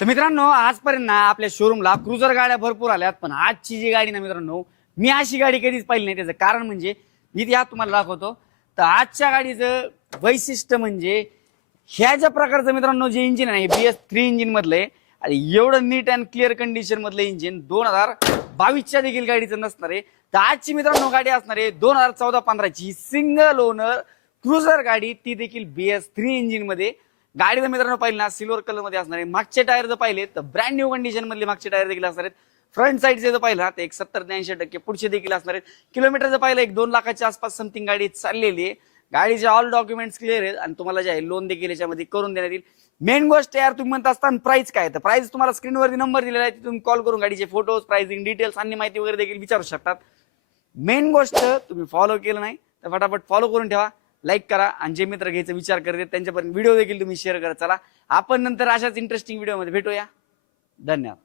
तर मित्रांनो आजपर्यंत ना आपल्या शोरूमला क्रुझर गाड्या भरपूर आल्यात, पण आजची जी गाडी ना मित्रांनो, मी अशी गाडी कधीच पाहिली नाही. त्याचं कारण म्हणजे मी ती आज तुम्हाला दाखवतो. तर आजच्या गाडीचं वैशिष्ट्य म्हणजे ह्या ज्या प्रकारचं मित्रांनो जे इंजिन आहे BS3 इंजिन मधलं आहे आणि एवढं नीट अँड क्लिअर कंडिशन मधलं इंजिन 2022च्या देखील गाडीचं नसणार आहे. तर आजची मित्रांनो गाडी असणार आहे 2014-15 ची सिंगल ओनर क्रुझर गाडी, ती देखील BS3 इंजिन मध्ये. गाडीचं मित्रांनो पाहिलं ना सिल्वर कलर मध्ये असणार आहे. मागचे टायर जर पाहिले तर ब्रँड न्यू कंडिशन मधले मागचे टायर देखील असणार आहेत. फ्रंट साईडचे जर पाहिलं ना तर 70 ते 80% पुढचे देखील असणार आहेत. किलोमीटर जर पाहिलं 1-2 लाखाच्या आसपास समथिंग गाडी चाललेली आहे. गाडीचे ऑल डॉक्युमेंट्स क्लिअर आहेत आणि तुम्हाला जे आहे लोन देखील याच्यामध्ये करून देण्यात येईल. मेन गोष्ट यार तुम्ही म्हणत असताना प्राइस काय, तर प्राइस तुम्हाला स्क्रीनवरती नंबर दिलेला आहे, तुम्ही कॉल करून गाडीचे फोटोज, प्राइसिंग डिटेल्स आणि माहिती वगैरे देखील विचारू शकतात. मेन गोष्ट तुम्ही फॉलो केलं नाही तर फटाफट फॉलो करून ठेवा, लाईक करा आणि जे मित्र घ्यायचा विचार करतात त्यांच्यापर्यंत व्हिडिओ देखील तुम्ही शेअर करा. चला आपण नंतर अशाच इंटरेस्टिंग व्हिडिओमध्ये भेटूया. धन्यवाद.